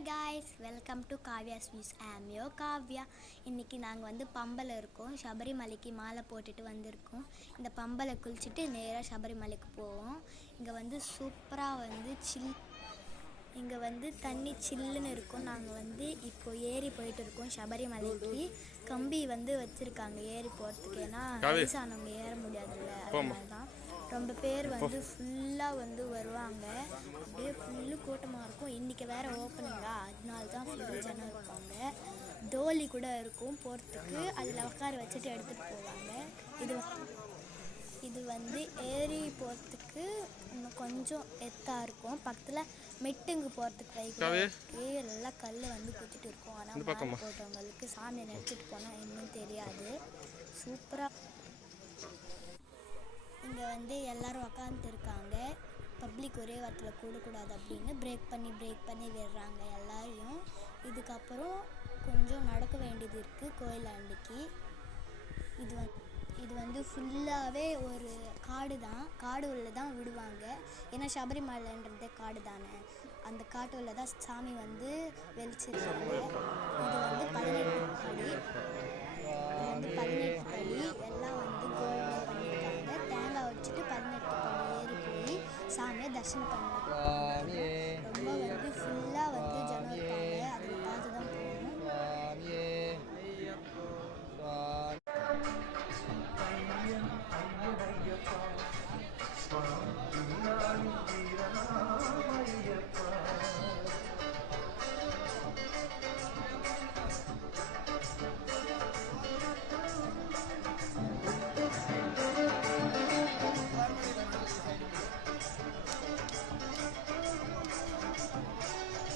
Hi guys, welcome to Kavya's views. ஆம்யோ காவ்யா. இன்றைக்கி நாங்கள் வந்து பம்பலை இருக்கோம். சபரிமலைக்கு மாலை போட்டுட்டு வந்திருக்கோம். இந்த பம்பலை குளிச்சுட்டு நேராக சபரிமலைக்கு போவோம். இங்கே வந்து சூப்பராக வந்து இங்கே வந்து தண்ணி சில்லுன்னு இருக்கும். நாங்கள் வந்து இப்போ ஏறி போயிட்டு இருக்கோம் சபரிமலைக்கு. கம்பி வந்து வச்சுருக்காங்க ஏறி போகிறதுக்கு, ஏன்னா வயசானவங்க ஏற முடியாதுல்ல, அதனால தான். ரொம்ப பேர் வந்து ஃபுல்லாக வந்து வருவாங்க. அப்படியே ஃபுல்லு கூட்டமாக இருக்கும். இன்றைக்கி வேறு ஓப்பனிங்கா, அதனால தான் ஃபுல்லு ஜனம் இருப்பாங்க. டோலி கூட இருக்கும் போகிறதுக்கு, அதில் உட்கார வச்சுட்டு எடுத்துகிட்டு போவாங்க. இது வந்து ஏறி போகிறதுக்கு இன்னும் கொஞ்சம் எத்தாக இருக்கும். பக்கத்தில் மெட்டுங்கு போகிறதுக்கு வைக்கிறதுக்கு எல்லாம் கல் வந்து குத்திட்டு இருக்கும். ஆனால் மாலை போட்டவங்களுக்கு சாமியை நினச்சிட்டு போனால் இன்னும் தெரியாது. சூப்பராக இங்கே வந்து எல்லோரும் உக்காந்துருக்காங்க. பப்ளிக் ஒரே வாரத்தில் கூடக்கூடாது அப்படின்னு பிரேக் பண்ணி விடுறாங்க எல்லாரையும். இதுக்கப்புறம் கொஞ்சம் நடக்க வேண்டியது இருக்குது கோயிலாண்டிக்கு. இது வந்து ஃபுல்லாகவே ஒரு காடு தான். காடு உள்ள தான் விடுவாங்க, ஏன்னா சபரிமலைன்றதே காடு தானே. அந்த காட்டு உள்ள தான் சாமி வந்து வெளிச்சிருக்காங்க. இது வந்து 18 படி. எல்லாம் வந்து கோல்டில் பண்ணியிருக்காங்க. தேங்காய் வச்சுட்டு 18 படி ஏறி போய் சாமியை தரிசனம் பண்ணிருக்காங்க. ரொம்ப வந்து